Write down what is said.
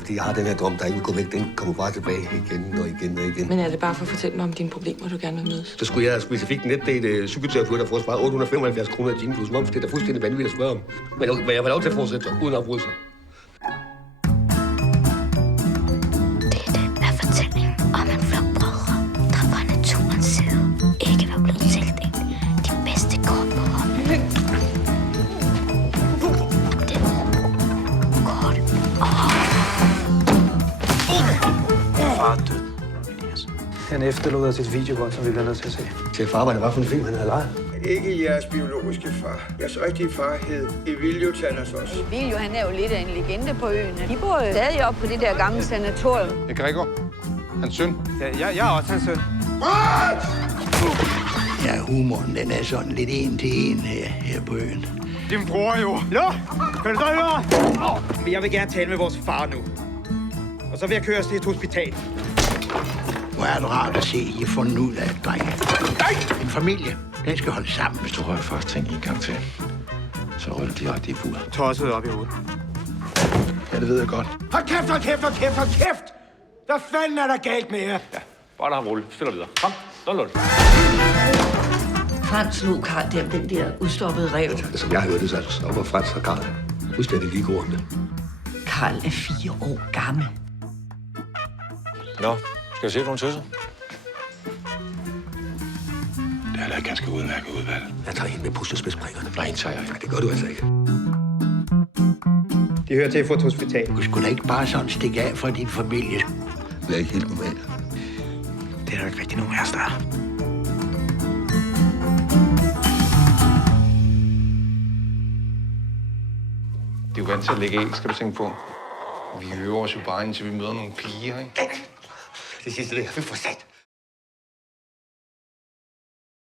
fordi jeg har den her drøm, der ikke vil gå væk. Den kommer bare tilbage igen og igen og igen. Men er det bare for at fortælle mig om dine problemer, du gerne vil mødes? Så skulle jeg specifikt netdate psykoterapeut, der får sparet 875 kroner i timen plus moms. Det er da fuldstændig vanvittigt at spørge om. Men jeg var lov til at fortsætte sig, uden at afbryde sig. Det er fortællingen om en flok brødre, der fra naturens side ikke var blevet tildelt de bedste kort på hånden. Far er død, Elias. Han efterlod os et videobånd, som vi bliver nødt til at se. Til far, hvad det var for en film, han havde lejet. Ikke jeres biologiske far. Jeres rigtige far hed Emilio Thanatos. Emilio, han er jo lidt af en legende på øen. De bor jo stadig op på det der gamle sanatorium. Det er Gregor. Hans søn. Ja, jeg er også hans søn. Ja, humoren, den er sådan lidt en til en her på øen. Din bror jo. Nå, kan du så høre? Jeg vil gerne tale med vores far nu. Og så vil jeg køre os til et hospital. Hvor er det rart at se, at I har fundet ud af, drenge. En familie, den skal holde sammen. Hvis du rører første ting en gang til, så rører du direkte i fuld. Tosset op i hovedet. Ja, det ved jeg godt. Hold kæft, hold kæft, hold kæft, hold kæft! Hvad fanden er der galt med jer? Ja, bare der har roligt. Stiller videre. Kom, så lå det. Frans slog Karl der, den der udstoppede rev. Som jeg hørte, så var Frans og Karl fuldstændig ligegående. Karl er 4 år gammel. Nå, skal jeg se nogle tøsser? Det er da et ganske udmærket udvalg. Jeg tager en med puslespidsprækkerne. Nej, en tager jeg ikke. Nej, det gør du altså ikke. De hører til for et hospital. Du skulle da ikke bare sådan stikke af fra din familie. Det er ikke helt normalt. Det er der ikke rigtig nogen af os, der er. Det er jo vant til at lægge æg, skal du tænke på. Vi øver os jo bare, indtil vi møder nogle piger, ikke? Det sidste, det er for sat.